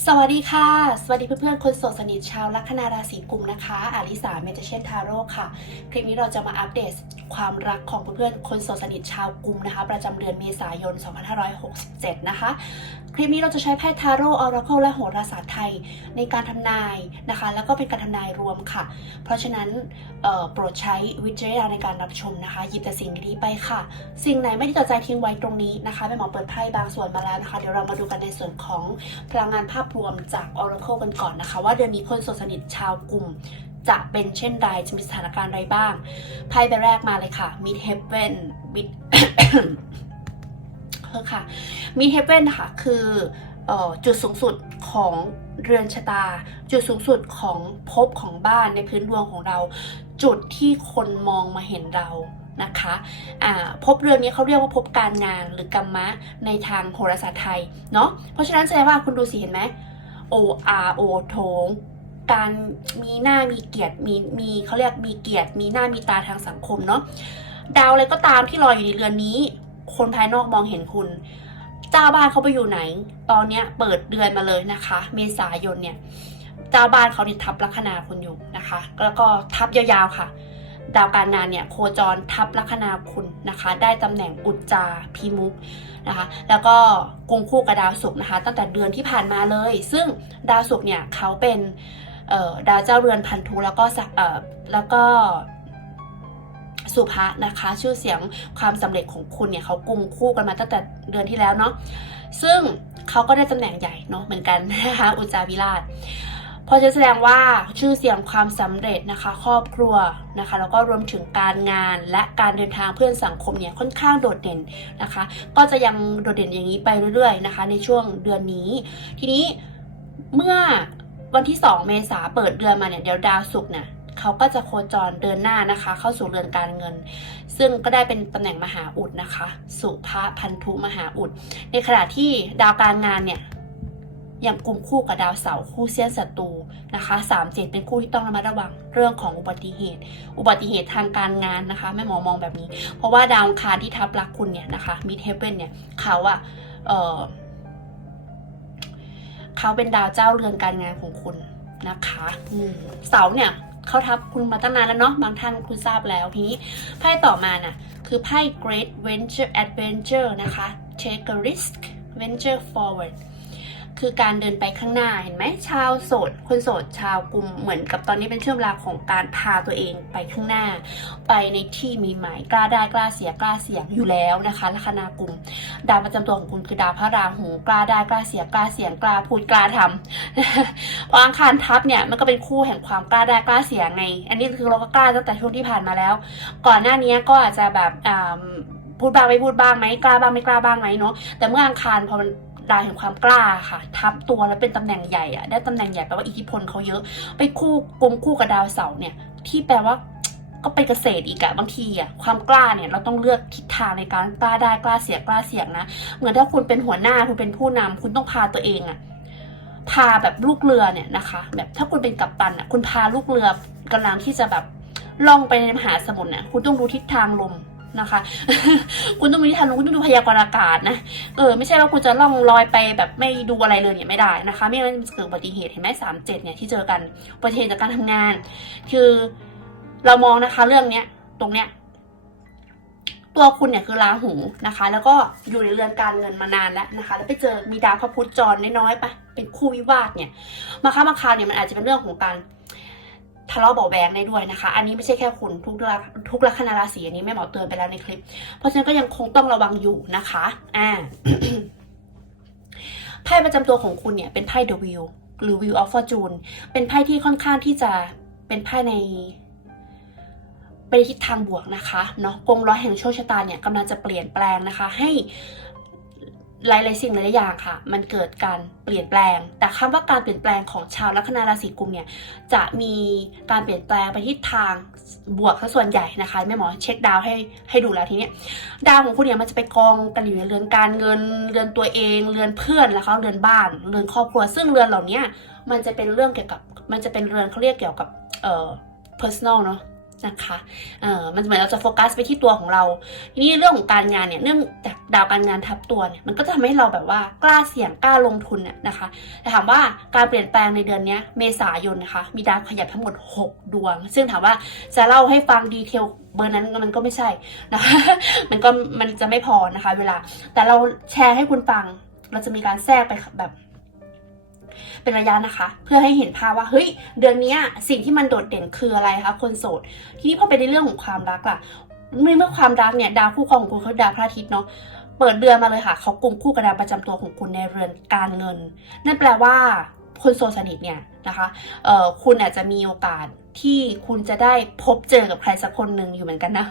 สวัสดีค่ะ สวัสดีเพื่อนๆ คนโสดสนิทชาวลัคนาราศีกุมนะคะ อาริสาเมเจเชนทาโร่ค่ะ คลิปนี้เราจะมาอัปเดตความรักของเพื่อนๆ คนโสดสนิทชาวกุมนะคะ ประจำเดือนเมษายน 2567 นะคะ คลิปนี้เราจะใช้ไพ่ทาโร่ออราเคิลและโหราศาสตร์ไทยในการทำนายนะคะ แล้วก็เป็นการทำนายรวมค่ะ เพราะฉะนั้นโปรดใช้วิจารณญาณในการรับชมนะคะ หยิบแต่สิ่งดีไปค่ะ สิ่งไหนไม่ได้ต่อใจทิ้งไว้ตรงนี้นะคะแม่หมอเปิดไพ่บางส่วนมาแล้วนะคะ เดี๋ยวเรามาดูกันในส่วนของพลังงานภาพรวมจาก Oracle กันก่อนนะคะ ว่าเดือนนี้คนโสดสนิทชาวกลุ่มจะเป็นเช่นใดจะมีสถานการณ์อะไรบ้าง ไพ่ใบแรกมาเลยค่ะ Mid Heaven Mid เออค่ะ Mid Heaven ค่ะ คือเอ่อจุดสูงสุดของเรือนชะตา จุดสูงสุดของภพของบ้านในพื้นดวงของเรา จุดที่คนมองมาเห็นเรา นะคะอ่าภพเรือนนี้เขาเรียกว่าภพการงานหรือกรรมะในทางโหราศาสตร์ไทยเนาะเพราะฉะนั้นแสดงว่าคุณดูสิเห็นไหม O R O โถงการมีหน้ามีเกียรติมีมีเขาเรียกมีเกียรติ มีหน้ามีตาทางสังคมเนาะดาวอะไรก็ตามที่ลอยอยู่ในเรือนนี้ คนภายนอกมองเห็นคุณเจ้าบ้านเขาไปอยู่ไหน ตอนเนี้ยเปิดเดือนมาเลยนะคะ เมษายนเนี่ยเจ้าบ้านเขาเนี่ยทับลัคนาคุณอยู่นะคะ แล้วก็ทับยาวๆค่ะ ดาวการงานเนี่ยโคจรทับลัคนาคุณนะคะ ได้ตำแหน่งอุจจาพิมุกนะคะแล้วก็กุมคู่กับดาวศุกร์นะคะ ตั้งแต่เดือนที่ผ่านมาเลย ซึ่งดาวศุกร์เนี่ยเขาเป็นดาวเจ้าเรือนพันธุแล้วก็สักแล้วก็สุภะนะคะ ชื่อเสียงความสำเร็จของคุณเนี่ยเขากุมคู่กันมาตั้งแต่เดือนที่แล้วเนาะซึ่งเขาก็ได้ตำแหน่งใหญ่เนาะเหมือนกันนะคะอุจาวิราช ราะจะแสดงว่าชื่อเสียงความสำเร็จนะคะ ครอบครัวนะคะแล้วก็รวมถึงการงานและการเดินทางเพื่อนสังคมเนี่ยค่อนข้างโดดเด่นนะคะ ก็จะยังโดดเด่นอย่างนี้ไปเรื่อยๆนะคะ ในช่วงเดือนนี้ ทีนี้เมื่อวันที่ 2 เมษาเปิดเดือนมาเนี่ยเดี๋ยวดาวศุกร์เนี่ยเขาก็จะโคจรเดินหน้านะคะ เข้าสู่เรือนการเงิน ซึ่งก็ได้เป็นตำแหน่งมหาอุดนะคะ สุภะพันธุมหาอุด ในขณะที่ดาวการงานเนี่ย อยังกลุ่มคู่กับดาวเสาร์คู่เสี้ยนศัตรูนะคะสามเจ็ดเป็นคู่ที่ต้องระมัดระวังเรื่องของอุบัติเหตุ อุบัติเหตุทางการงานนะคะแม่หมอมองแบบนี้ เพราะว่าดาวคารที่ทับลักคุณเนี่ยนะคะมิดเฮเบนเนี่ยเขาอะเออเขาเป็นดาวเจ้าเรือนการงานของคุณนะคะเสาร์เนี่ยเขาทับคุณมาตั้งนานแล้วเนาะบางท่านคุณทราบแล้วทีนี้ไพ่ต่อมาน่ะคือไพ่ Great Venture Adventure นะคะ Take a risk venture forward คือการเดินไปข้างหน้าเห็นไหมชาวโสด คนโสดชาวกลุ่มเหมือนกับตอนนี้เป็นช่วงเวลาของการพาตัวเองไปข้างหน้า ไปในที่มีหมายกล้าได้กล้าเสียกล้าเสี่ยงอยู่แล้วนะคะลัคนากลุ่มดาวประจำตัวของคุณคือดาวพระราหูกล้าได้กล้าเสียกล้าเสี่ยงกล้าพูดกล้าทำพราะอังคารทับเนี่ยมันก็เป็นคู่แห่งความกล้าได้กล้าเสียงไง อันนี้คือเราก็กล้าตั้งแต่ช่วงที่ผ่านมาแล้ว ก่อนหน้านี้ก็อาจจะแบบพูดบ้างไม่พูดบ้างไหมกล้าบ้างไม่กล้าบ้างไหมเนาะแต่เมื่ออังคารพอมัน ดาวแห่งความกล้าค่ะ ทับตัวแล้วเป็นตำแหน่งใหญ่อะได้ตำแหน่งใหญ่แปลว่าอิทธิพลเขาเยอะ ไปคู่กลมคู่กับดาวเสาร์เนี่ย ที่แปลว่าก็ไปเกษตรอีกอะบางทีอะความกล้าเนี่ยเราต้องเลือกทิศทางในการกล้าได้กล้าเสียกล้าเสี่ยงนะเหมือนถ้าคุณเป็นหัวหน้าคุณเป็นผู้นำคุณต้องพาตัวเองอะพาแบบลูกเรือเนี่ยนะคะ แบบถ้าคุณเป็นกัปตันอะคุณพาลูกเรือกำลังที่จะแบบล่องไปในมหาสมุทรเนี่ยคุณต้องดูทิศทางลม นะคะ คุณต้องมีทิศทางคุณต้องดูพยากรณ์อากาศนะเออไม่ใช่ว่าคุณจะล่องลอยไปแบบไม่ดูอะไรเลยเนี่ยไม่ได้นะคะ ไม่งั้นมันจะเกิดอุบัติเหตุเห็นไหมสามเจ็ดเนี่ยที่เจอกันอุบัติเหตุจากการทำงาน คือเรามองนะคะเรื่องเนี้ยตรงเนี้ยตัวคุณเนี่ยคือราหูนะคะ แล้วก็อยู่ในเรือนการเงินมานานแล้วนะคะ แล้วไปเจอมีดาวพระพุธจรน้อยๆไปเป็นคู่วิวาทเนี่ยมาค้ามาคาเนี่ยมันอาจจะเป็นเรื่องของการ ทะเลาะเบาแวงได้ด้วยนะคะ อันนี้ไม่ใช่แค่คุณทุกลักทุกลัคนาราศีอันนี้แม่หมอเตือนไปแล้วในคลิป เพราะฉะนั้นก็ยังคงต้องระวังอยู่นะคะอ่าไพ่ประจำตัวของคุณเนี่ยเป็นไพ่ The Wheel หรือ Wheel of Fortune เป็นไพ่ที่ค่อนข้างที่จะเป็นไพ่ในไปในทิศทางบวกนะคะเนาะกงล้อแห่งโชคชะตาเนี่ยกำลังจะเปลี่ยนแปลงนะคะ ให้ หลายๆสิ่งหลายอย่างค่ะ มันเกิดการเปลี่ยนแปลง แต่คำว่าการเปลี่ยนแปลงของชาวลัคนาราศีกุมเนี่ยจะมีการเปลี่ยนแปลงไปทิศทางบวกซะส่วนใหญ่นะคะแม่หมอเช็คดาวให้ให้ดูแล้วทีเนี้ยดาวของคุณเนี่ยมันจะไปกองกันอยู่ในเรือนการเงินเรือนตัวเองเรือนเพื่อนแล้วก็เรือนบ้านเรือนครอบครัว ซึ่งเรือนเหล่านี้มันจะเป็นเรื่องเกี่ยวกับมันจะเป็นเรือนเขาเรียกเกี่ยวกับเอ่อ personal เนาะ นะคะเออมันเหมือนเราจะโฟกัสไปที่ตัวของเรา ทีนี้เรื่องของการงานเนี่ยเนื่องจากดาวการงานทับตัวเนี่ยมันก็จะทำให้เราแบบว่ากล้าเสี่ยงกล้าลงทุนเนี่ยนะคะแต่ถามว่าการเปลี่ยนแปลงในเดือนนี้เมษายนนะคะมีดาวขยับทั้งหมด 6 ดวง ซึ่งถามว่าจะเล่าให้ฟังดีเทลเบอร์นั้นมันก็ไม่ใช่นะคะ มันก็มันจะไม่พอนะคะ เวลา แต่เราแชร์ให้คุณฟัง เราจะมีการแทรกไปแบบ เป็นระยะนะคะ เพื่อให้เห็นภาพว่าเฮ้ยเดือนนี้สิ่งที่มันโดดเด่นคืออะไรคะคนโสด ทีนี้พอไปในเรื่องของความรักล่ะเมื่อความรักเนี่ยดาวคู่ครองของคุณเขาดาวพระอาทิตย์เนาะเปิดเดือนมาเลยค่ะเขากลุ่มคู่กับดาวประจำตัวของคุณในเรือนการเงิน นั่นแปลว่าคนโสดสนิทเนี่ยนะคะเอ่อคุณอาจจะมีโอกาสที่คุณจะได้พบเจอกับใครสักคนหนึ่งอยู่เหมือนกันนะ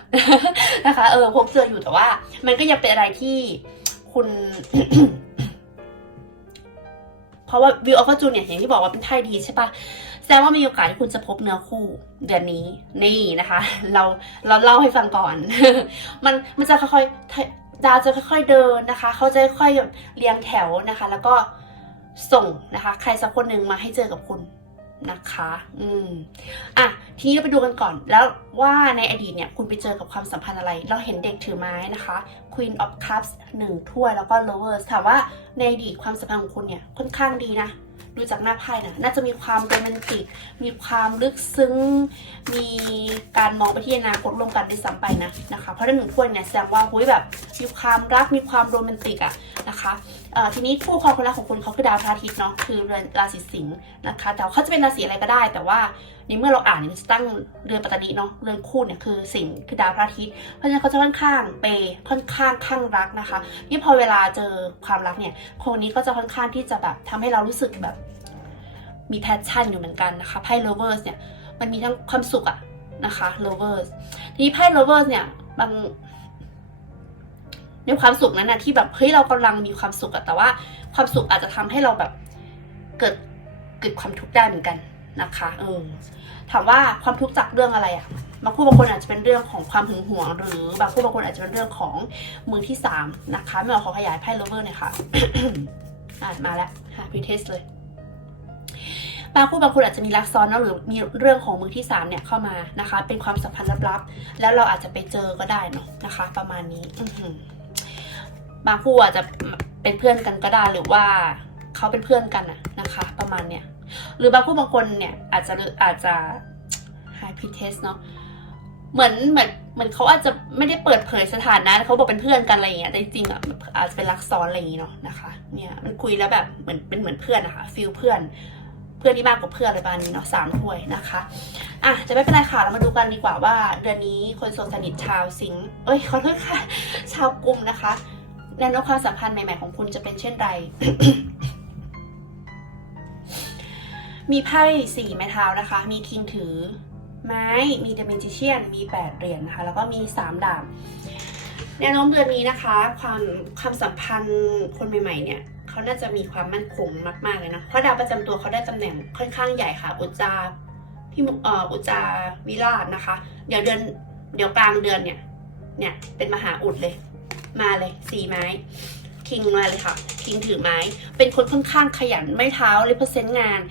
นะคะเออพบเจออยู่แต่ว่า มันก็ยังเป็นอะไรที่คุณ เพราะว่าวิวออฟจูเนี่ยอย่างที่บอกว่าเป็นไพ่ดีใช่ปะแสดงว่ามีโอกาสที่คุณจะพบเนื้อคู่เดือนนี้นี่นะคะ เราเราเล่าให้ฟังก่อน มันมันจะค่อยๆดาวจะค่อย ๆเดินนะคะ เขาจะค่อยๆเรียงแถวนะคะ แล้วก็ส่งนะคะ ใครสักคนหนึ่งมาให้เจอกับคุณนะคะ อืม อะ ทีนี้เราไปดูกันก่อน แล้วว่าในอดีตเนี่ย คุณไปเจอกับความสัมพันธ์อะไร เราเห็นเด็กถือไม้นะคะ Queen of Cups หนึ่งถ้วยแล้วก็ Lovers ถามว่าในอดีตความสัมพันธ์ของคุณเนี่ยค่อนข้างดีนะ ดูจากหน้าไพ่นะน่าจะมีความโรแมนติก มีความลึกซึ้ง มีการมองไปที่อนาคตร่วมกันด้วยซ้ำไปนะนะคะ เพราะได้หนึ่งถ้วยเนี่ยแสดงว่าหุ้ยแบบมีความรักมีความโรแมนติกอะนะคะทีนี้คู่ครองคนแรกของคุณเขาคือดาวพระอาทิตย์เนาะคือราศีสิงห์นะคะแต่เขาจะเป็นราศีอะไรก็ได้แต่ว่า ในเมื่อเราอ่านเนี่ยจะตั้งเรือนปัตตานีเนาะเรือนคู่เนี่ยคือสิงห์คือดาวพระอาทิตย์เพราะฉะนั้นเขาจะค่อนข้างเปย์ค่อนข้างข้างรักนะคะนี่พอเวลาเจอความรักเนี่ยคนนี้ก็จะค่อนข้างที่จะแบบทำให้เรารู้สึกแบบ มีแพชชั่นอยู่เหมือนกันนะคะไพ่ lovers เนี่ยมันมีทั้งความสุขอะนะคะ lovers ทีนี้ไพ่ lovers เนี่ยบางในความสุขนั้นนะที่แบบเฮ้ยเรากำลังมีความสุขอะแต่ว่าความสุขอาจจะทำให้เราแบบเกิดเกิดความทุกข์ได้เหมือนกัน นะคะเออถามว่าความทุกข์จากเรื่องอะไรอะบางคู่บางคนอาจจะเป็นเรื่องของความหึงหวง หรือบางคู่บางคนอาจจะเป็นเรื่องของมือที่สามนะคะไม่เอาขอขยายไพ่ lover หน่ยค่ะอ่ามาแล้วหาพิเทสเลยบางคู่บางคนอาจจะมีรักซ้อนนะหรือมีเรื่องของมือที่สามเนี่ยเข้ามานะคะ เป็นความสัมพันธ์ลับๆแล้วเราอาจจะไปเจอก็ได้เนาะนะคะ ประมาณนี้บางคู่อาจจะเป็นเพื่อนกันก็ได้หรือว่าเขาเป็นเพื่อนกันอะนะคะ ประมาณเนี้ย หรือบางคู่บางคนเนี่ยอาจจะอาจจะ high p r e t e s เนาะเหมือนเหมือนเหมือนเขาอาจจะไม่ได้เปิดเผยสถานะเขาบอกเป็นเพื่อนกันอะไรอย่างเงี้ยแต่จริงอะอาจจะเป็นรักซ้อนอะไรอย่างงี้เนาะนะคะเนี่ยมันคุยแล้วแบบเหมือนเป็นเหมือนเพื่อนนะคะฟิลเพื่อน เพื่อนที่มากกว่าเพื่อนอะไรประมาณนี้เนาะสามถ้วยนะคะอะจะไม่เป็นไรค่ะเรามาดูกันดีกว่าว่า เดือนนี้คนโสดสนิทชาวสิงเอ้ยขอโทษค่ะ ชาวกลุ่มนะคะแนวโน้มความสัมพันธ์ใหม่ ๆ ของคุณจะเป็นเช่นไร มีไพ่สี่ไม้เท้านะคะ มีคิงถือไม้ มีเดเมจิเชียน มีแปดเหรียญนะคะ แล้วก็มีสามดาบแนวโน้มเดือนนี้นะคะ ความความสัมพันธ์คนใหม่ๆเนี่ยเขาน่าจะมีความมั่นคงมากๆเลยนะเพราะดาวประจำตัวเขาได้ตำแหน่งค่อนข้างใหญ่ค่ะ อุจจาพี่มุเอ่ออุจจาวิราชนะคะ เดี๋ยวเดือนเดี๋ยวกลางเดือนเนี่ย เนี่ยเป็นมหาอุดเลย มาเลยสี่ไม้คิงมาเลยค่ะคิงถือไม้ เป็นคนค่อนข้างขยันไม่เท้าเลยเปอร์เซ็นต์งาน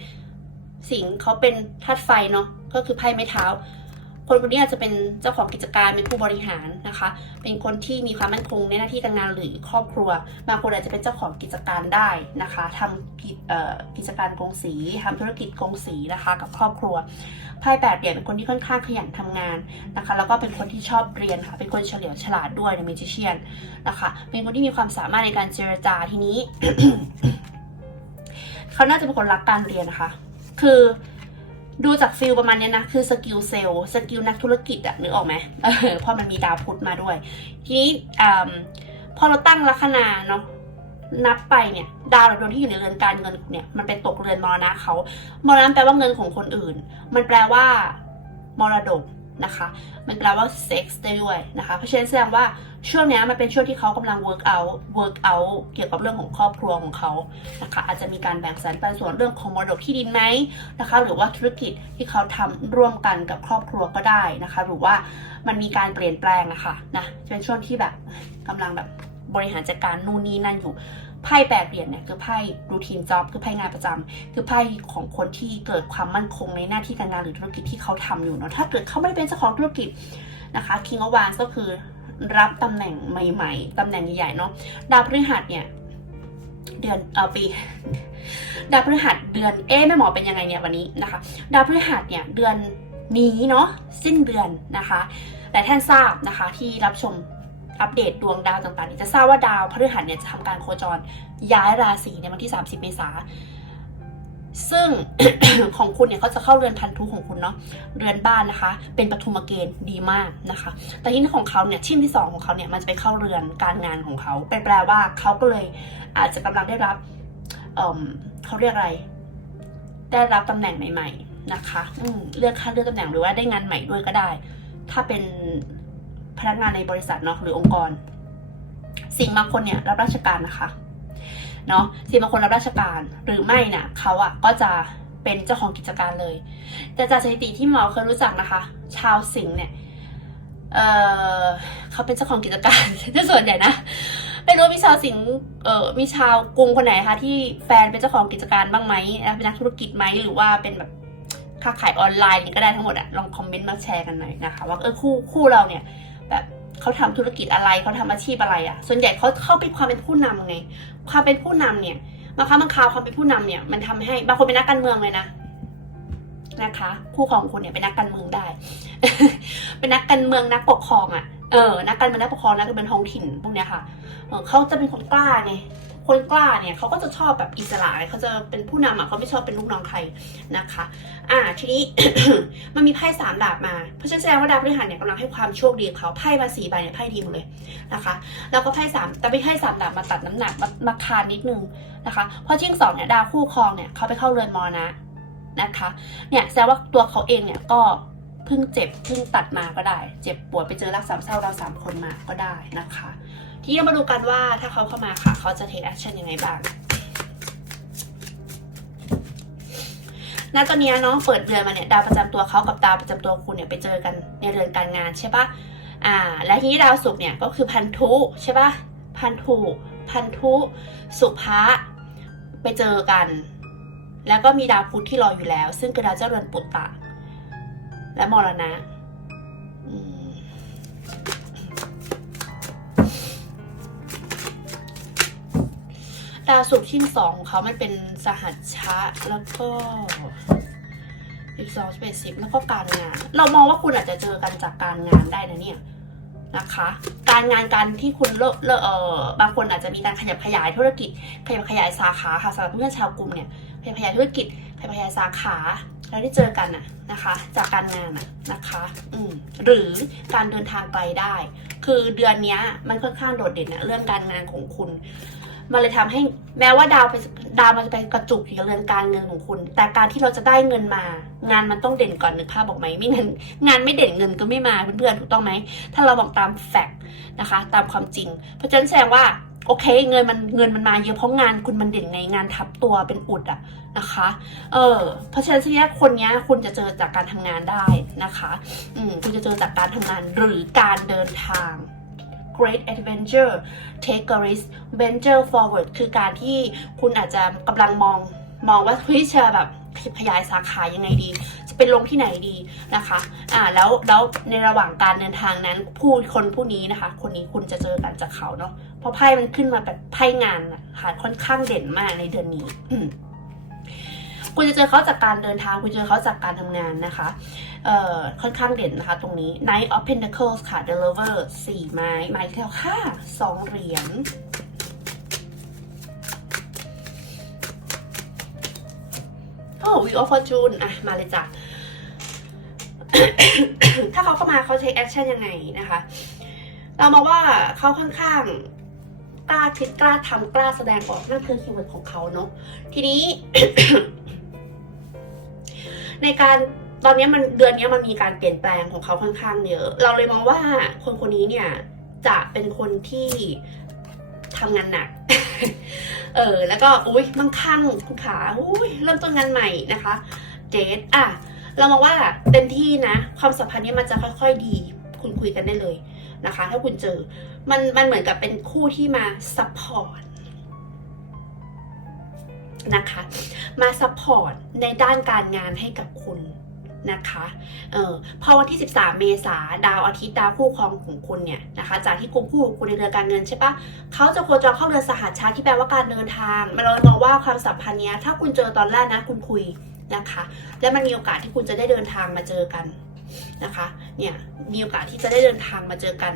สิงห์เขาเป็นธาตุไฟเนาะก็คือไพ่ไม้เท้า คนคนนี้อาจจะเป็นเจ้าของกิจการเป็นผู้บริหารนะคะ เป็นคนที่มีความมั่นคงในหน้าที่การงานหรือครอบครัวบางคนอาจจะเป็นเจ้าของกิจการได้นะคะทำกิจกิจการกงสีทำธุรกิจกงสีนะคะกับครอบครัวไพ่แปดเหรียญเป็นคนที่ค่อนข้างขยันทำงานนะคะ แล้วก็เป็นคนที่ชอบเรียนค่ะ เป็นคนเฉลียวฉลาดด้วยในเมจิเชียนนะคะ เป็นคนที่มีความสามารถในการเจรจาทีนี้ เขาน่าจะเป็นคนรักการเรียนนะคะ คือดูจากฟิลประมาณนี้นะ คือสกิลเซลล์สกิลนักธุรกิจอะนึกออกไหมเออพราะมันมีดาวพุธมาด้วย ทีนี้พอเราตั้งลัคนาเนาะนับไปเนี่ย ดาวดวงที่อยู่ในเรือนการเงินเนี่ยมันไปตกเรือนมรณะเขามรณะแปลว่าเงินของคนอื่น มันแปลว่ามรดก นะคะ มันแปลว่าเซ็กซ์ได้ด้วยนะคะ เพราะฉะนั้นแสดงว่าช่วงนี้มันเป็นช่วงที่เขากำลัง work out work out เกี่ยวกับเรื่องของครอบครัวของเขานะคะ อาจจะมีการแบ่งสรรปันส่วนเรื่องของมรดกที่ดินไหมนะคะ หรือว่าธุรกิจที่เขาทำร่วมกันกับครอบครัวก็ได้นะคะ หรือว่ามันมีการเปลี่ยนแปลงนะคะนะจะเป็นช่วงที่แบบกำลังแบบบริหารจัดการนู่นนี่นั่นอยู่ ไพ่แปดเหรียญเนี่ยคือไพ่รูทีนจ็อบคือไพ่งานประจำคือไพ่ของคนที่เกิดความมั่นคงในหน้าที่การงานหรือธุรกิจที่เขาทำอยู่เนาะถ้าเกิดเขาไม่ได้เป็นเจ้าของธุรกิจนะคะ King of Wands ก็คือรับตำแหน่งใหม่ ๆตำแหน่งใหญ่ๆเนาะดาวพฤหัสเนี่ยเดือนเออปีดาวพฤหัสเดือนเอ๊แม่หมอเป็นยังไงเนี่ยวันนี้นะคะ ดาวพฤหัสเนี่ยเดือนนี้เนาะสิ้นเดือนนะคะ แต่ท่านทราบนะคะที่รับชม อัปเดตดวงดาวต่างๆนี่ยจะทราบว่าดาวพฤหัสเนี่ยจะทำการโคจรย้ายราศีในวันที่ 30 เมษาซึ่งของคุณเนี่ยเขาจะเข้าเรือนพันธุของคุณเนาะเรือนบ้านนะคะ เป็นปฐุมเกณฑ์ดีมากนะคะ แต่ที่นของเขาเนี่ยชิ้นที่สองของเขาเนี่ยมันจะไปเข้าเรือนการงานของเขาเป็นแปลว่าเขาก็เลยอาจจะกำลังได้รับเเขาเรียกอะไร ได้รับตำแหน่งใหม่ ๆ นะคะ อืเลือกค่าเลือกตำแหน่งหรือว่าได้งานใหม่ด้วยก็ได้ ถ้าเป็น พนักงานในบริษัทเนาะหรือองค์กร สิ่งบางคนเนี่ยรับราชการนะคะเนาะสิ่งบางคนรับราชการหรือไม่น่ะเขาอะก็จะเป็นเจ้าของกิจการเลย แต่จากสถิติที่หมอเคยรู้จักนะคะ ชาวสิงห์เนี่ยเเขาเป็นเจ้าของกิจการที่ส่วนใหญ่นะไม่รู้มีชาวสิงห์มีชาวกรุงคนไหนคะที่แฟนเป็นเจ้าของกิจการบ้างไหมเป็นนักธุรกิจไหมหรือว่าเป็นแบบค้าขายออนไลน์นี่ก็ได้ทั้งหมดอะลองคอมเมนต์มาแชร์กันหน่อยนะคะ ว่าเออคู่คู่เราเนี่ย แบบเขาทำธุรกิจอะไรเขาทำอาชีพอะไรอะส่วนใหญ่เขาเข้าเป็นความเป็นผู้นำไง ความเป็นผู้นำเนี่ยบางครั้งบางคราวความเป็นผู้นำเนี่ย มันทำให้บางคนเป็นนักการเมืองเลยนะนะคะ คู่ของคุณเนี่ยเป็นนักการเมืองได้ เป็นนักการเมืองนักปกครองอะเออนักการเมืองนักปกครองนักการเมืองท้องถิ่นพวกเนี้ยค่ะเขาจะเป็นคนกล้าไง คนกล้าเนี่ยเขาก็จะชอบแบบอิสระไงเขาจะเป็นผู้นำอะเขาไม่ชอบเป็นลูกน้องใครนะคะ อ่าทีนี้ มันมีไพ่สามดาบมาเพราะฉะนั้นแสดงว่าดาวพฤหัสเนี่ยกำลังให้ความโชคดีเขาไพ่มาสี่ใบเนี่ยไพ่ดีหมดเลยนะคะ แล้วก็ไพ่สามแต่ไม่ไพ่สามดาบมาตัดน้ำหนักมามาคานนิดนึงนะคะเพราะชิงสองเนี่ยดาวคู่ครองเนี่ยเขาไปเข้าเรือนมรณะนะคะ เนี่ยแสดงว่าตัวเขาเองเนี่ยก็ พิ่งเจ็บเพิ่งตัดมาก็ได้ เจ็บปวดไปเจอรักสามเศร้าเราสามคนมาก็ได้นะคะ ที่จะมาดูกันว่าถ้าเขาเข้ามาค่ะ เขาจะ take action ยังไงบ้างณตอนนี้น้องเปิดเดือนมาเนี่ยดาวประจำตัวเขากับดาวประจำตัวคุณเนี่ยไปเจอกันในเรือนการงานใช่ปะอ่า และทีนี้ดาวศุกร์เนี่ยก็คือพันธุใช่ปะพันธุพันธุสุภะไปเจอกัน แล้วก็มีดาวพุธที่รออยู่แล้ว ซึ่งคือดาวเจ้าเรือนปุตตะ และมรณะดาวศุกร์ที่สองของเขามันเป็นสหัชชะ แล้วก็อีกสองเป็นสิบแล้วก็การงาน เรามองว่าคุณอาจจะเจอกันจากการงานได้นะเนี่ยนะคะ การงานการที่คุณเลิกเลเออบางคนอาจจะมีการขยับขยายธุรกิจ ขยับขยายสาขาค่ะสำหรับเพื่อนชาวกลุ่มเนี่ยขยับขยายธุรกิจขยับขยายสาขา แล้วได้เจอกันน่ะนะคะ จากการงานน่ะนะคะ อืมหรือการเดินทางไกลได้ คือเดือนนี้มันค่อนข้างโดดเด่นนะเรื่องการงานของคุณมันเลยทำให้แม้ว่าดาวไปดาวมันจะไปกระจุกอยู่กับเรื่อนการเงินของคุณ แต่การที่เราจะได้เงินมา งานมันต้องเด่นก่อนนึกภาพบอกไหมไม่งั้นงานไม่เด่นเงินก็ไม่มาเพื่อนๆถูกต้องไหมถ้าเราบอกตามแฟกต์นะคะ ตามความจริง เพราะฉะนั้นแสดงว่า โอเคเงินมันเงินมันมาเยอะเพราะงานคุณมันเด่นในงานทับตัวเป็นอุดอะนะคะ เออเพราะฉะนั้นทีเนี้ยคนนี้คุณจะเจอจากการทำงานได้นะคะ อืมคุณจะเจอจากการทำงานหรือการเดินทาง great adventure take a risk venture forward คือการที่คุณอาจจะกำลังมองมองว่าเฮ้ยจะแบบขยายสาขายังไงดี จะเป็นลงที่ไหนดีนะคะ อ่า แล้ว แล้วในระหว่างการเดินทางนั้น ผู้คนผู้นี้นะคะ คนนี้คุณจะเจอกันจากเขาเนาะ เพราะไพ่มันขึ้นมาแบบไพ่งานอะค่ะค่อนข้างเด่นมากในเดือนนี้อืมคุณจะเจอเขาจากการเดินทาง คุณจะเจอเขาจากการทำงานนะคะ เอ่อ ค่อนข้างเด่นนะคะ ตรงนี้ Knight of Pentacles ค่ะ The Lover สี่ไม้ไม้ที่แล้วค่ะสองเหรียญโอ้ Wheel of Fortune อะมาเลยจ้ะ ถ้าเขาเข้ามาเขา take action ยังไงนะคะ เรามาว่าเขาค่อนข้าง กล้าคิดกล้าทำกล้าแสดงออกนั่นคือคีย์เวิร์ดของเขาเนาะทีนี้ ในการตอนนี้มันเดือนนี้มันมีการเปลี่ยนแปลงของเขาค่อนข้างเยอะ เราเลยมองว่าคนคนนี้เนี่ยจะเป็นคนที่ทำงานหนัก เออ แล้วก็อุ้ยมั่งคั่งคุณขาอุ้ยเริ่มต้นงานใหม่นะคะ เจดอะ เรามองว่าเต็มที่นะ ความสัมพันธ์เนี้มันจะค่อย ๆ ดี คุณคุยกันได้เลย นะคะ ถ้าคุณเจอ มันมันเหมือนกับเป็นคู่ที่มาซัพพอร์ตนะคะ มาซัพพอร์ตในด้านการงานให้กับคุณนะคะเออพอวันที่ 13 เมษาดาวอาทิตย์ดาวคู่ครองของคุณเนี่ยนะคะ จากที่กุมคู่กับคุณในเรือการเงินใช่ปะเขาจะโคจรเข้าเรือนสหัสชาที่แปลว่าการเดินทางมันเรามองว่าความสัมพันธ์เนี้ยถ้าคุณเจอตอนแรกนะคุณคุยนะคะ และมันมีโอกาสที่คุณจะได้เดินทางมาเจอกัน นะคะเนี่ยมีโอกาสที่จะได้เดินทางมาเจอกัน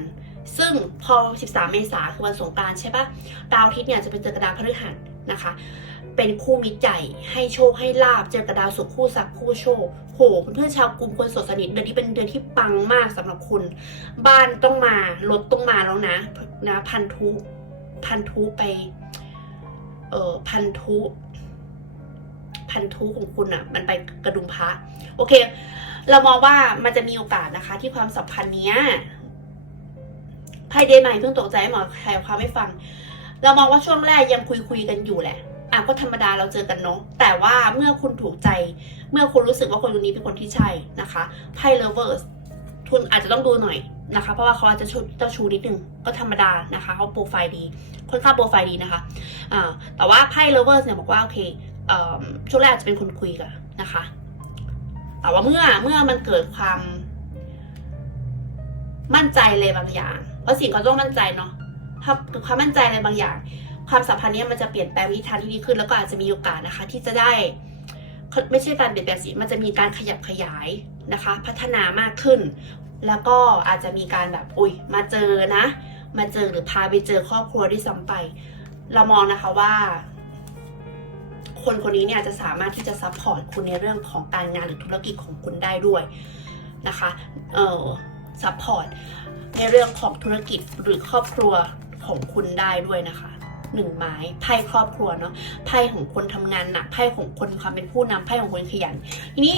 ซึ่งพอ 13 เมษาคือวันสงกรารใช่ปะดาวอาทิตย์เนี่ยจะเป็นเจอกับดาวพฤหัสนะคะ เป็นคู่มิตรใหญ่ให้โชคให้ลาบเจอกับดาวศุกร์คู่ศักคู่โชคโหเพื่อนชาวกลุ่มคนสดสนิทเดือนนี้เป็นเดือนที่ปังมากสำหรับคุณ บ้านต้องมารถต้องมาแล้วนะนะพันธุพันธุไปเอ่อพันธุ พันธุของคุณอะ่ะ มันไปกระดุมพระโอเค เรามองว่ามันจะมีโอกาสนะคะ ที่ความสัมพันธ์เนี้ยไพ่เดย์ใหม่เพิ่งตกใจหมอใครเอาความไม่ฟัง เรามองว่าช่วงแรกยังคุยคุยกันอยู่แหละอะก็ธรรมดาเราเจอกันเนาะแต่ว่าเมื่อคุณถูกใจ เมื่อคุณรู้สึกว่าคนคนนี้เป็นคนที่ใช่นะคะไพ่เลเวอร์สคุณอาจจะต้องดูหน่อยนะคะ เพราะว่าเขาอาจจะชูเจ้าชูนิดนึงก็ธรรมดานะคะเขาโปรไฟล์ดีค่อนข้างโปรไฟล์ดีนะคะอ่าแต่ว่าไพ่เลเวอร์สเนี่ยบอกว่าโอเค ช่วงแรกอาจจะเป็นคนคุยกันนะคะ แต่ว่าเมื่อเมื่อมันเกิดความมั่นใจเลยบางอย่างเพราะสิ่งเขาต้องมั่นใจเนาะถ้าความมั่นใจอะไรบางอย่าง ความสัมพันธ์เนี้ยมันจะเปลี่ยนแปลงวิธีทางที่ดีขึ้น แล้วก็อาจจะมีโอกาสนะคะ ที่จะได้ไม่ใช่การเปลี่ยนแปลงสิมันจะมีการขยับขยายนะคะ พัฒนามากขึ้น แล้วก็อาจจะมีการแบบอุ้ยมาเจอนะ มาเจอหรือพาไปเจอครอบครัวด้วยซ้ำไป เรามองนะคะว่า คนคนนี้เนี่ยจะสามารถที่จะซัพพอร์ตคุณในเรื่องของการงานหรือธุรกิจของคุณได้ด้วยนะคะเออซัพพอร์ตในเรื่องของธุรกิจหรือครอบครัวของคุณได้ด้วยนะคะหนึ่งไม้ไพ่ครอบครัวเนาะไพ่ของคนทำงานหนักไพ่ของคนความเป็นผู้นำไพ่ของคนขยัน ทีนี้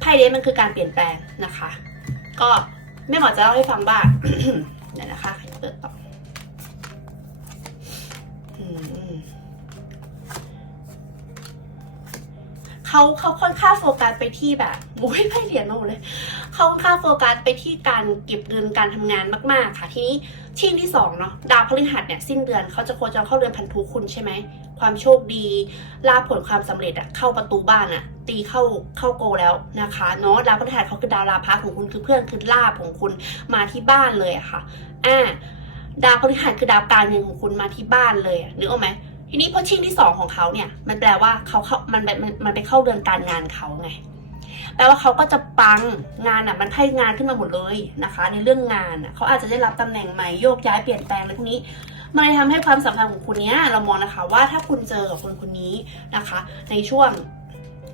ไพ่เดนมันคือการเปลี่ยนแปลงนะคะ ก็แม่หมอจะเล่าให้ฟังว่างเดี๋ยวนะคะเปิดต่อ เขาเขาค่อนข้างโฟกัสไปที่แบบโอ้ยไพ่เหรียญมาหมดเลยเขาค่อนข้างโฟกัสไปที่การเก็บเงินการทำงานมาก ๆ ค่ะ ทีนี้ชิงที่สองเนาะดาวพฤหัสเนี่ยสิ้นเดือนเขาจะโคจรเข้าเดือนพันธุคุณใช่ไหมความโชคดีลาผลความสำเร็จอะเข้าประตูบ้านอะตีเข้าเข้าโกแล้วนะคะเนาะดาวพฤหัสเขาคือดาวลาภะของคุณคือเพื่อนคือลาภของคุณมาที่บ้านเลยอะค่ะอ่าดาวพฤหัสคือดาวการเงินของคุณมาที่บ้านเลยอะนึกออกไหม ทีนี้พอชิงที่สองของเขาเนี่ย มันแปลว่าเขาเข้ามันมันมันไปเข้าเดือนการงานเขาไงแปลว่าเขาก็จะปังงานอะมันไพ่งานขึ้นมาหมดเลยนะคะ ในเรื่องงานอะเขาอาจจะได้รับตำแหน่งใหม่โยกย้ายเปลี่ยนแปลงอะไรพวกนี้มันเลยทำให้ความสัมพันธ์ของคุณเนี้ยเรามองนะคะว่าถ้าคุณเจอกับคนคนนี้นะคะ ในช่วง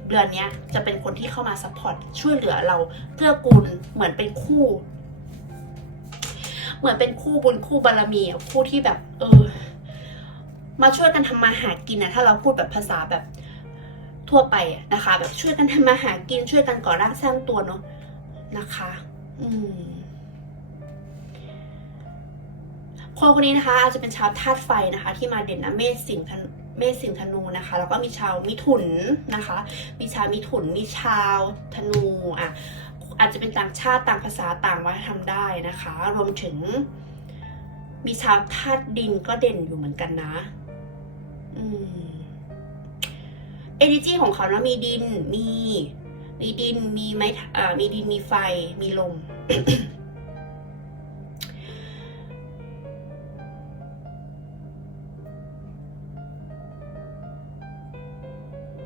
เดือนเนี้ยจะเป็นคนที่เข้ามาซัพพอร์ตช่วยเหลือเราเกื้อกูลเหมือนเป็นคู่ เหมือนเป็นคู่บุญคู่บารมีคู่ที่แบบ เออ มาช่วยกันทำมาหากินนะถ้าเราพูดแบบภาษาแบบทั่วไปนะคะ แบบช่วยกันทำมาหากินช่วยกันก่อร่างสร้างตัวเนาะนะคะ อืมคนคนนี้นะคะอาจจะเป็นชาวธาตุไฟนะคะ ที่มาเด่นนะเมษสิงห์ธนเมษสิงห์ธนูนะคะ แล้วก็มีชาวมิถุนนะคะ มีชาวมิถุนมีชาวธนูอะอาจจะเป็นต่างชาติต่างภาษาต่างวัฒนธรรมได้นะคะ รวมถึงมีชาวธาตุดินก็เด่นอยู่เหมือนกันนะ เอืม energy ของเขานะมีดิน มี มีดิน มีไม้อ่ามีดิน มีไฟ มีลม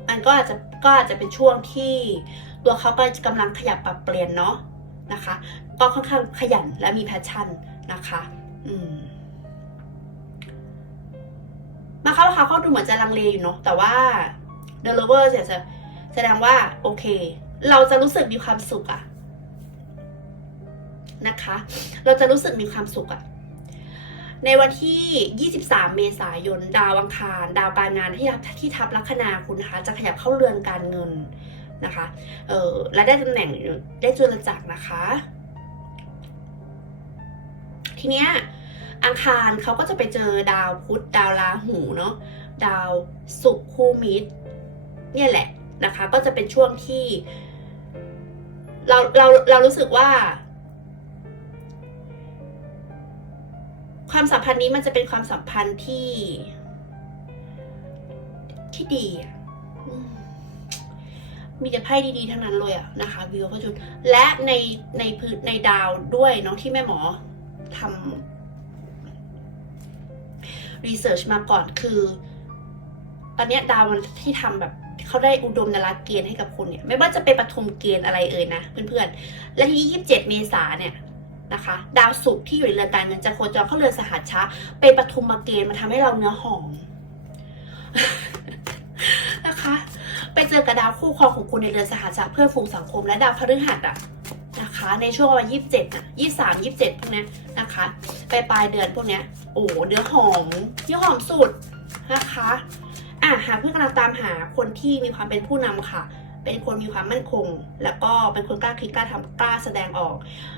มันก็อาจจะก็อาจจะเป็นช่วงที่ตัวเขาก็กำลังขยับปรับเปลี่ยนเนาะนะคะ ก็ค่อนข้างขยันและมีแพชชั่นนะคะ อืม มาเข้าเขาเขาดูเหมือนจะลังเลอยู่เนาะแต่ว่า The Lover เนี่ยจะแสดงว่าโอเค เราจะรู้สึกมีความสุขอะนะคะ เราจะรู้สึกมีความสุขอะในวันที่ 23 เมษายน ดาวอังคาร ดาวการงานที่ทับที่ทับลัคนาคุณนะคะจะขยับเข้าเรือนการเงินนะคะ เออและได้ตำแหน่งได้จุลจักรนะคะ ทีเนี้ย อังคารเขาก็จะไปเจอดาวพุธดาวราหูเนาะดาวศุกร์คู่มิตรเนี่ยแหละนะคะ ก็จะเป็นช่วงที่ เราเราเรารู้สึกว่า ความสัมพันธ์นี้มันจะเป็นความสัมพันธ์ที่ ที่ดีมีแต่ไพ่ดีๆทั้งนั้นเลยอะนะคะวิวพระจุลและในในพื้นในดาวด้วยเนาะที่แม่หมอทำ รีเสิร์ชมาก่อนคือ ตอนนี้ดาวมันที่ทำแบบเขาได้อุดมนรักเกณฑ์ให้กับคุณเนี่ย ไม่ว่าจะเป็นปฐมเกณฑ์อะไรเอ่ยนะเพื่อนๆ และที่ 27 เมษาเนี่ยนะคะ ดาวศุกร์ที่อยู่ในเรือนการเงินจะโคจรเข้าเรือนสหัสชะเป็นปฐมเกณฑ์มาทำให้เราเนื้อหอมนะคะ ไปเจอกับดาวคู่ครองของคุณในเรือนสหัสชะเพื่อนฝูงสังคมและดาวพฤหัสอะนะคะ ในช่วงวันยี่สิบเจ็ดอะยี่สามยี่สิบเจ็ดพวกนี้นะคะไปปลายเดือนพวกนี้โอ้เนื้อหอมเนื้อหอมสุดนะคะอะหากเพื่อนกำลังตามหาคนที่มีความเป็นผู้นำค่ะ เป็นคนมีความมั่นคง แล้วก็เป็นคนกล้าคิดกล้าทำกล้าแสดงออก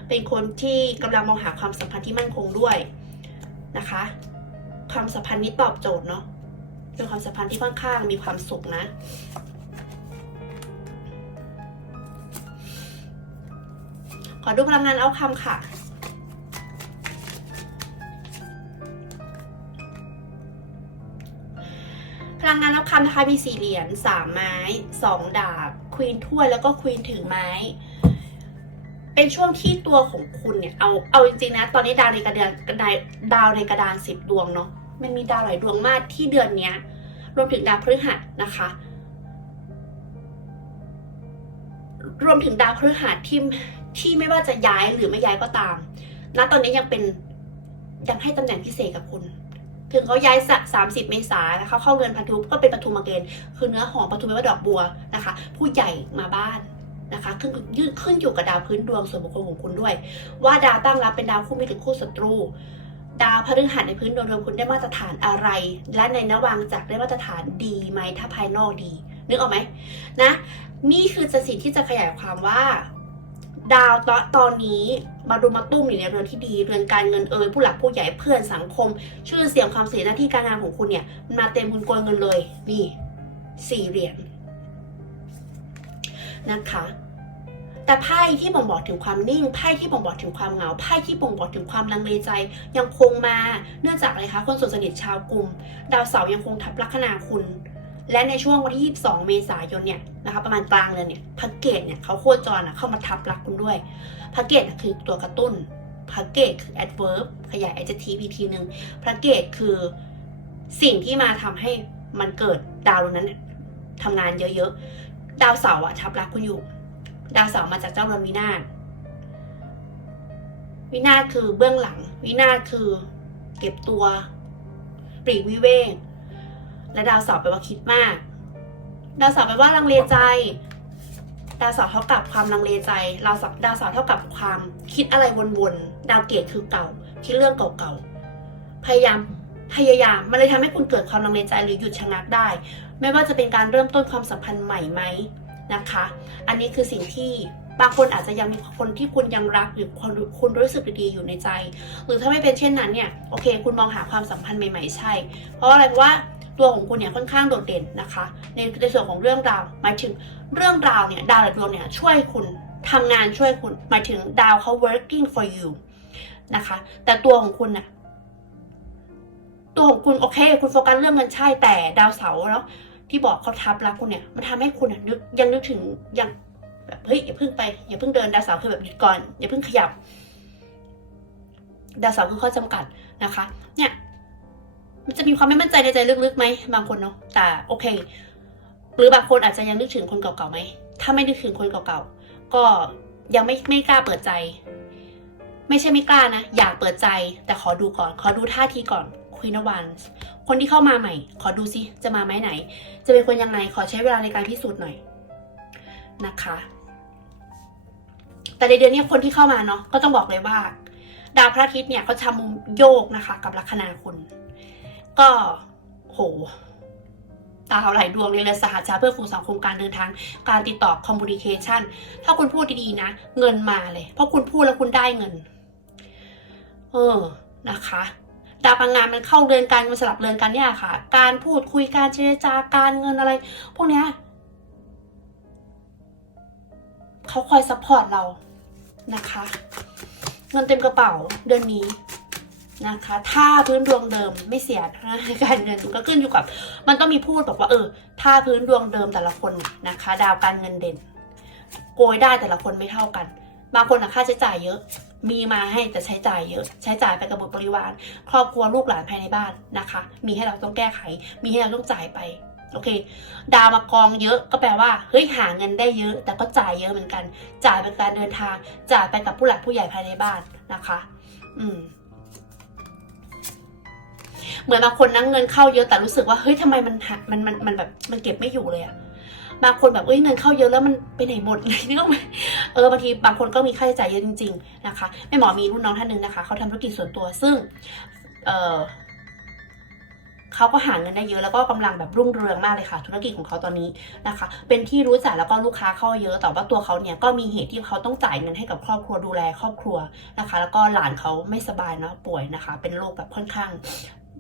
เป็นคนที่กำลังมองหาความสัมพันธ์ที่มั่นคงด้วยนะคะ ความสัมพันธ์นี้ตอบโจทย์เนาะเป็นความสัมพันธ์ที่ค่อนข้างมีความสุขนะ อดูพลังงานเอาคำค่ะ พลังงานรับคำนะคะมีสี่เหรียญสามไม้สองดาบควีนถ้วยแล้วก็ควีนถือไม้ เป็นช่วงที่ตัวของคุณเนี่ย เอาเอาจริงๆนะ ตอนนี้ดาวในกระดานกระดานดาวในกระดานสิบดวงเนาะมันมีดาวหลายดวงมากที่เดือนเนี้ยรวมถึงดาวพฤหัสนะคะ รวมถึงดาวพฤหัสที่ ที่ไม่ว่าจะย้ายหรือไม่ย้ายก็ตาม ณ ตอนนี้ยังเป็นยังให้ตำแหน่งพิเศษกับคุณ ถึงเขาย้ายสักสามสิบเมษานะคะเข้าเรือนพันธุก็เป็นปฐุมเกณฑ์คือเนื้อหอมปฐุมแปลว่าดอกบัวนะคะ ผู้ใหญ่มาบ้านนะคะขึ้นยืดขึ้นอยู่กับดาวพื้นดวงส่วนบุคคลของคุณด้วย ว่าดาวตั้งรับเป็นดาวคู่มิตรหรือคู่ศัตรู ดาวพฤหัสในพื้นดวงเดิมคุณได้มาตรฐานอะไร และในนวังจักได้มาตรฐานดีไหมถ้าภายนอกดี นึกออกไหมนะ นี่คือจะสิ่งที่จะขยายความว่า ดาวตอนตอนนี้มาดูมาตุ้มอยู่ในเรือนที่ดีเรือนการเงินเอ่ยผู้หลักผู้ใหญ่เพื่อนสังคม ชื่อเสียงความเสียหน้าที่การงานของคุณเนี่ยมาเต็มคุณโกยเงินเลยนี่สี่เหรียญนะคะ แต่ไพ่ที่บ่งบอกถึงความนิ่งไพ่ที่บ่งบอกถึงความเหงาไพ่ที่บ่งบอกถึงความลังเลใจ ยังคงมาเนื่องจากอะไรคะคนส่วนสนิทชาวกลุ่ม ดาวเสาร์ยังคงทับลัคนาคุณ และในช่วงวันที่ 22 เมษายนเนี่ยนะคะประมาณกลางเดือนเนี่ยพระเกตเนี่ยเขาโคจรอะเข้ามาทับลักคุณด้วยพระเกตคือตัวกระตุ้นพระเกตคือ adverb ขยาย adjective อีกทีหนึ่งพระเกตคือสิ่งที่มาทำให้มันเกิดดาวดวงนั้นเนี่ยทำงานเยอะๆ ดาวเสาร์อะทับลักคุณอยู่ ดาวเสาร์มาจากเจ้าเรือนวินาศวินาศคือเบื้องหลัง วินาศคือเก็บตัวปลีกวิเวก และดาวเสาร์แปลว่าคิดมาก ดาวเสาร์แปลว่าลังเลใจ ดาวเสาร์เท่ากับความลังเลใจดาวเสาร์ดาวเสาร์เท่ากับความคิดอะไรวนๆ ดาวเกตคือเก่า คิดเรื่องเก่าๆ พยายาม พยายาม มันเลยทำให้คุณเกิดความลังเลใจหรือหยุดชะงักได้ ไม่ว่าจะเป็นการเริ่มต้นความสัมพันธ์ใหม่ไหมนะคะ อันนี้คือสิ่งที่บางคนอาจจะยังมีคนที่คุณยังรักหรือคนคุณรู้สึกดีๆอยู่ในใจ หรือถ้าไม่เป็นเช่นนั้นเนี่ยโอเค คุณมองหาความสัมพันธ์ใหม่ๆใช่ เพราะอะไรเพราะว่า ตัวของคุณเนี่ยค่อนข้างโดดเด่นนะคะ ในในส่วนของเรื่องราวหมายถึงเรื่องราวเนี่ยดาวและดวงเนี่ยช่วยคุณทำงานช่วยคุณหมายถึงดาวเขา working for you นะคะ แต่ตัวของคุณน่ะตัวของคุณโอเค คุณโฟกัสเรื่องเงินใช่แต่ดาวเสาร์แล้วที่บอกเขาทับรักคุณเนี่ยมันทำให้คุณนึกยังนึกถึงยังแบบเฮ้ยอย่าเพิ่งไปอย่าเพิ่งเดินดาวเสาร์คือแบบหยุดก่อนอย่าเพิ่งขยับดาวเสาร์คือข้อจำกัดนะคะ เนี่ย มันจะมีความไม่มั่นใจในใจลึกๆไหมบางคนเนาะแต่โอเค หรือบางคนอาจจะยังนึกถึงคนเก่าๆไหมถ้าไม่นึกถึงคนเก่าๆก็ยังไม่ไม่กล้าเปิดใจ ไม่ใช่ไม่กล้านะ อยากเปิดใจ แต่ขอดูก่อน ขอดูท่าทีก่อนคุยนวันคนที่เข้ามาใหม่ ขอดูซิจะมาไหมไหน จะเป็นคนยังไงขอใช้เวลาในการพิสูจน์หน่อยนะคะ แต่ในเดือนนี้คนที่เข้ามาเนาะก็ต้องบอกเลยว่า ดาวพระอาทิตย์เนี่ยเขาทำมุมโยกนะคะ กับลัคนาคุณ ก็โหดาวหลายดวงเลยเลยสหัสชาเพื่อฟูสังคมการเดินทาง การติดต่อคอมมูนิเคชันถ้าคุณพูดดีๆนะ เงินมาเลย เพราะคุณพูดแล้วคุณได้เงิน เออนะคะดาวพลังงานมันเข้าเรือนการมันสลับเรือนกันเนี่ยค่ะ การพูดคุยการเจรจาการเงินอะไร พวกเนี้ยเขาคอยซัพพอร์ตเรานะคะ เงินเต็มกระเป๋าเดือนนี้ นะคะ ถ้าพื้นดวงเดิมไม่เสียน้าการเงินก็ขึ้นอยู่กับ มันต้องมีพูดบอกว่าเออ ถ้าพื้นดวงเดิมแต่ละคนนะคะ ดาวการเงินเด่น โกยได้แต่ละคนไม่เท่ากัน บางคนอะค่าใช้จ่ายเยอะ มีมาให้แต่ใช้จ่ายเยอะ ใช้จ่ายไปกับบุตรบริวาร ครอบครัวลูกหลานภายในบ้านนะคะ มีให้เราต้องแก้ไข มีให้เราต้องจ่ายไปโอเค ดาวมากองเยอะก็แปลว่าเฮ้ยหาเงินได้เยอะ แต่ก็จ่ายเยอะเหมือนกัน จ่ายไปการเดินทาง จ่ายไปกับผู้หลักผู้ใหญ่ภายในบ้านนะคะ อืม เหมือนบางคนนั่งเงินเข้าเยอะแต่รู้สึกว่าเฮ้ยทำไมมันหามันมันมันแบบมันเก็บไม่อยู่เลยอะบางคนแบบเอ้ยเงินเข้าเยอะแล้วมันไปไหนหมดเลยนึกออกไหมเออบางทีบางคนก็มีค่าใช้จ่ายเยอะจริง ๆนะคะแม่หมอมีรุ่นน้องท่านหนึ่งนะคะเขาทำธุรกิจส่วนตัวซึ่งเออเขาก็หาเงินได้เยอะแล้วก็กำลังแบบรุ่งเรืองมากเลยค่ะ ธุรกิจของเขาตอนนี้นะคะ เป็นที่รู้จักแล้วก็ลูกค้าเข้าเยอะแต่ว่าตัวเขาเนี่ยก็มีเหตุที่เขาต้องจ่ายเงินให้กับครอบครัวดูแลครอบครัวนะคะ แล้วก็หลานเขาไม่สบายเนาะป่วยนะคะ เป็นโรคแบบค่อนข้าง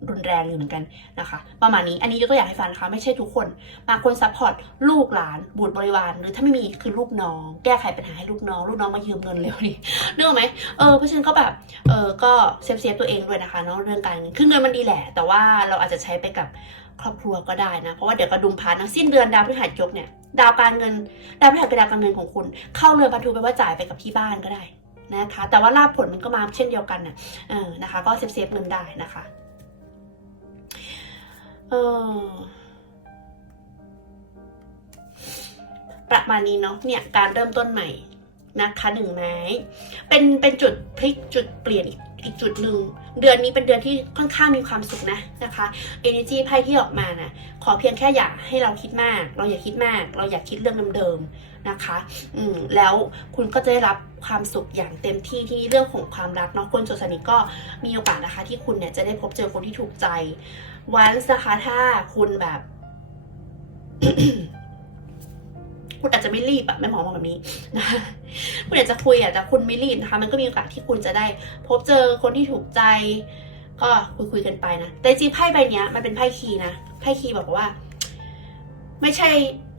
รุนแรงอยู่เหมือนกันนะคะ ประมาณนี้อันนี้ยกตัวอย่างให้ฟังนะคะไม่ใช่ทุกคนบางคนซัพพอร์ตลูกหลานบุตรบริวาร หรือถ้าไม่มีคือลูกน้อง แก้ไขปัญหาให้ลูกน้องลูกน้องมายืมเงินเร็วดินึกออกไหมเออเพราะฉะนั้นก็แบบเออก็เซฟเซฟตัวเองด้วยนะคะเนาะเรื่องการเงินคือเงินมันดีแหละ แต่ว่าเราอาจจะใช้ไปกับครอบครัวก็ได้นะ เพราะว่าเดี๋ยวกระดุมพันนะสิ้นเดือนดาวพฤหัสยกเนี่ยดาวการเงิน ดาวพฤหัสเป็นดาวการเงินของคุณ เข้าเรือนพันธุไปว่าจ่ายไปกับที่บ้านก็ได้นะคะ แต่ว่าลาภผลมันก็มาเช่นเดียวกันนะเออนะคะ ก็เซฟเซฟเงินได้นะคะ เออประมาณนี้เนาะเนี่ยการเริ่มต้นใหม่นะคะหนึ่งไม้เป็นเป็นจุดพลิกจุดเปลี่ยนอีก อีกจุดหนึ่งเดือนนี้เป็นเดือนที่ค่อนข้างมีความสุขนะนะคะ energy ไพ่ที่ออกมานะขอเพียงแค่อย่าให้เราคิดมาก เราอย่าคิดมาก เราอย่าคิดเรื่องเดิมๆนะคะ อืมแล้วคุณก็จะได้รับความสุขอย่างเต็มที่ที่เรื่องของความรักเนาะคนโสดสนิทก็มีโอกาสนะคะ ที่คุณเนี่ยจะได้พบเจอคนที่ถูกใจวันนะคะถ้าคุณแบบ คุณอาจจะไม่รีบอะแม่หมอบอกแบบนี้นะคะคุณอยากจะคุยอะแต่คุณไม่รีบนะคะ มันก็มีโอกาสที่คุณจะได้ พบเจอคนที่ถูกใจ ก็คุยคุยกันไปนะแต่จริงไพ่ใบเนี้ยมันเป็นไพ่คีนะไพ่คีบอกว่า ไม่ใช่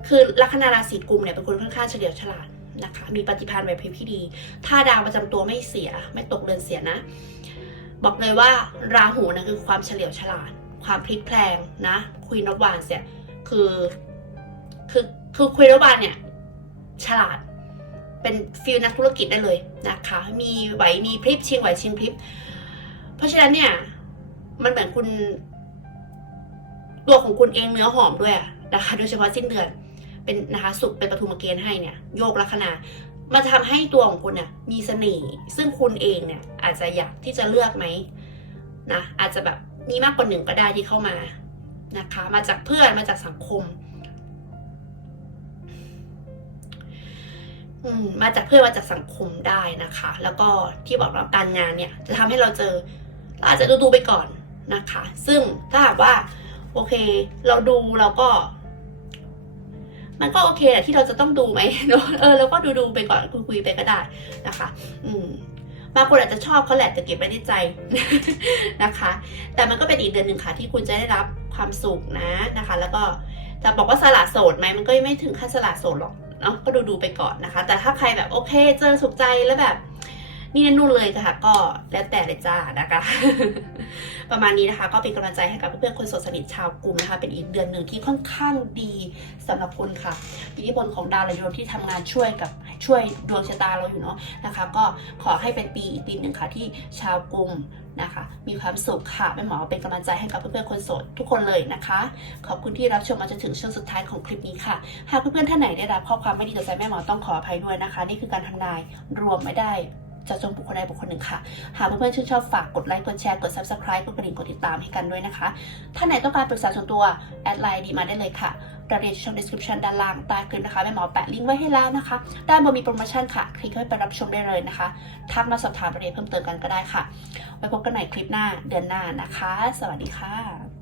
คือลัคนาราศีกุมเนี่ยเป็นคนค่อนข้างเฉลียวฉลาดนะคะมีปฏิภาณไหวพริบที่ดี ถ้าดาวประจำตัวไม่เสีย ไม่ตกเรือนเสียนะ บอกเลยว่าราหูนะคือความเฉลียวฉลาด ความพลิกแพลงนะ คุยนวานเสีย คือ คือคือคุยนวานเนี่ย ฉลาด เป็นฟิลนักธุรกิจได้เลยนะคะ มีไหวมีพริบชิงไหวชิงพริบ เพราะฉะนั้นเนี่ย มันเหมือนคุณ ตัวของคุณเองเนื้อหอมด้วยนะคะโดยเฉพาะสิ้นเดือนเป็นนะคะสุขเป็นปฐุมเกณฑ์ให้เนี่ย โยกลัคนามาทำให้ตัวของคุณเนี่ยมีเสน่ห์ซึ่งคุณเองเนี่ยอาจจะอยากที่จะเลือกไหมนะอาจจะแบบมีมากกว่าหนึ่งก็ได้ที่เข้ามานะคะ มาจากเพื่อนมาจากสังคม มาจากเพื่อนมาจากสังคมได้นะคะ แล้วก็ที่บอกว่าการงานเนี่ย จะทำให้เราเจอเราอาจจะดูดูๆไปก่อนนะคะ ซึ่งถ้าหากว่า โอเค เราดูเราก็ มันก็โอเคแหละที่เราจะต้องดูไหมเนอะเออเราก็ดูดูๆไปก่อนคุยคุยๆไปก็ได้นะคะ อืมบางคนอาจจะชอบเขาแหละแต่เก็บไว้ในใจนะคะ แต่มันก็เป็นอีกเดือนหนึ่งค่ะที่คุณจะได้รับความสุขนะนะคะ แล้วก็จะบอกว่าสละโสดไหมมันก็ไม่ถึงขั้นสละโสดหรอก เนาะก็ดูดูๆไปก่อนนะคะ แต่ถ้าใครแบบโอเคเจอสุขใจแล้วแบบ นี่นั่นนู่นเลยค่ะ ก็แล้วแต่เลยจ้านะคะ ประมาณนี้นะคะ ก็เป็นกำลังใจให้กับเพื่อนๆคนสดสนิทชาวกลุ่มนะคะ เป็นอีกเดือนหนึ่งที่ค่อนข้างดีสำหรับคุณค่ะอิทธิพลของดาวและดวงที่ทำงานช่วยกับช่วยดวงชะตาเราอยู่เนาะนะคะ ก็ขอให้เป็นปีอีกปีหนึ่งค่ะที่ชาวกลุ่มนะคะ มีความสุขค่ะแม่หมอเป็นกำลังใจให้กับเพื่อนๆคนโสดทุกคนเลยนะคะ ขอบคุณที่รับชมมาจนถึงช่วงสุดท้ายของคลิปนี้ค่ะ หากเพื่อนๆท่านไหนได้รับข้อความไม่ดีต่อใจแม่หมอต้องขออภัยด้วยนะคะ นี่คือการทำนายรวมไม่ได้ จะจงบุคคลใดบุคคลหนึ่งค่ะ หากเพื่อนๆชื่นชอบฝากกดไลค์ กดแชร์ กด subscribe กดกระดิ่ง กดติดตามให้กันด้วยนะคะท่าไหนต้องการปรึกษาส่วนตัว แอดไลน์ดีมาได้เลยค่ะรายละเอียดช่อง description ด้านล่างใต้คลิปนะคะแม่หมอแปะลิงก์ไว้ให้แล้วนะคะ ด้านบนมีโปรโมชั่นค่ะ คลิกเข้าไปรับชมได้เลยนะคะ ทักมาสอบถามรายละเอียดเพิ่มเติมกันก็ได้ค่ะ ไว้พบกันใหม่คลิปหน้าเดือนหน้านะคะ สวัสดีค่ะ